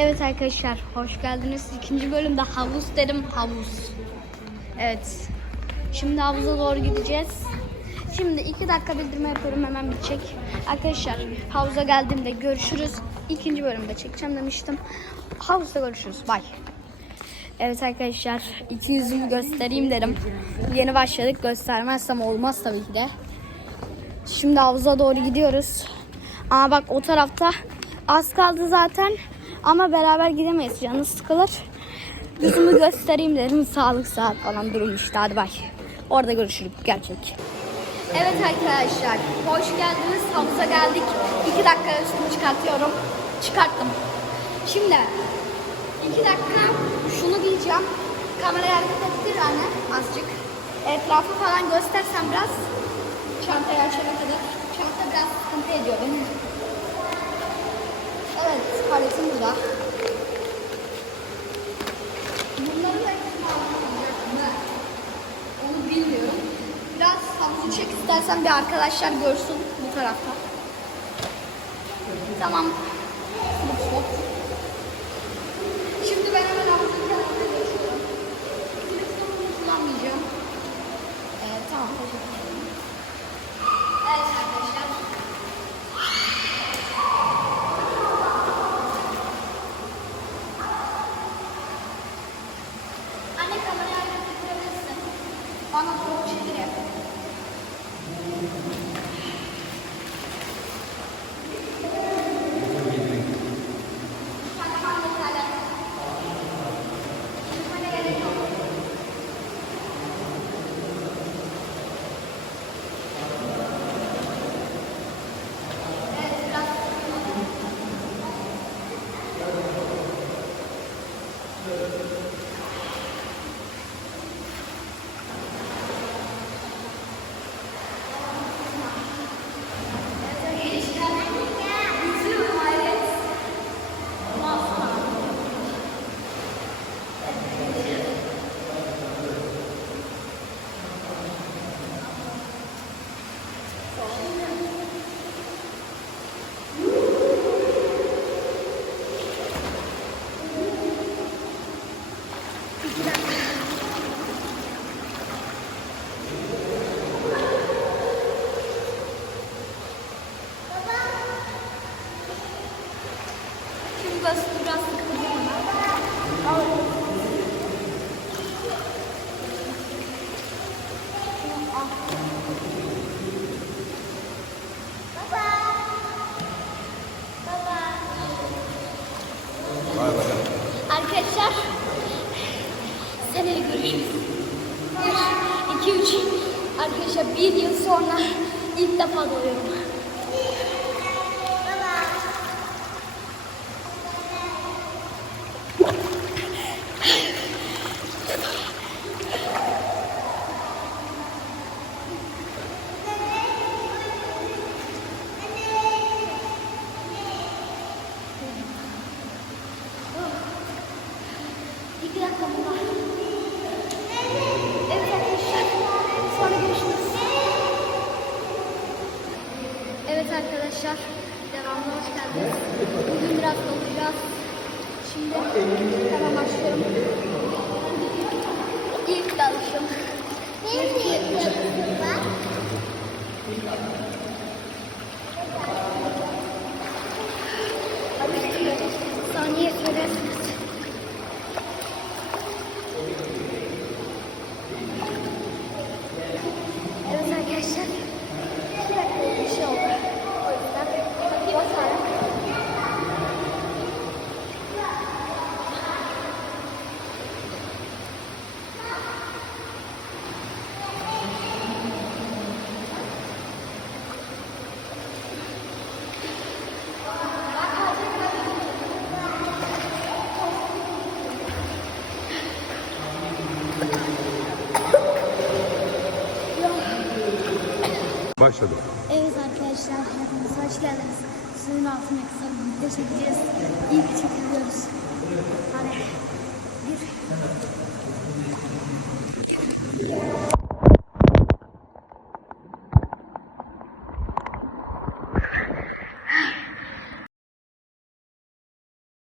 Evet arkadaşlar hoş geldiniz. İkinci bölümde havuz dedim havuz. Evet. Şimdi havuza doğru gideceğiz. Şimdi iki dakika bildirme yapıyorum hemen bitecek. Arkadaşlar havuza geldiğimde görüşürüz. İkinci bölümde çekeceğim demiştim. Havuzda görüşürüz. Bye. Evet arkadaşlar iki yüzümü göstereyim dedim. Yeni başladık göstermezsem olmaz tabii ki de. Şimdi havuza doğru gidiyoruz. Aa bak o tarafta az kaldı zaten. Ama beraber gidemeyiz. Canı sıkılır. Yüzümü göstereyim dedim. Sağlık saat falan durum işte. Hadi bay. Orada görüşürüz. Gerçek. Evet arkadaşlar. Hoş geldiniz. Havuza geldik. İki dakika üstümü çıkartıyorum. Çıkarttım. Şimdi iki dakika şunu giyeceğim. Kamerayı hareket ettir anne azıcık. Etrafı falan göstersen biraz. Çantayı açana kadar. Çanta biraz sıkıntı ediyor benim. Evet, paletim burada. Bunları da kim alacak mı? Onu bilmiyorum. Biraz havuzu çek istersen bir arkadaşlar görsün bu tarafta. Tamam. Bana doğru çevir yap. Sen de Arkadaşlar seneye görüşürüz. Bir, iki, üç. Arkadaşlar bir yıl sonra ilk defa doğuyorum. İki dakika bu var. Evet arkadaşlar. Sonra görüşürüz. Evet arkadaşlar. Devamlı hoş geldiniz. Bugün biraz dolacağız. Şimdi hemen başlıyorum. İlk dalışım. Saniye Başladı. Evet arkadaşlar, hepiniz hoş geldiniz. Suyun altına kısa bir video çekeceğiz. İyi bir çekiliyoruz. Hadi. Bir.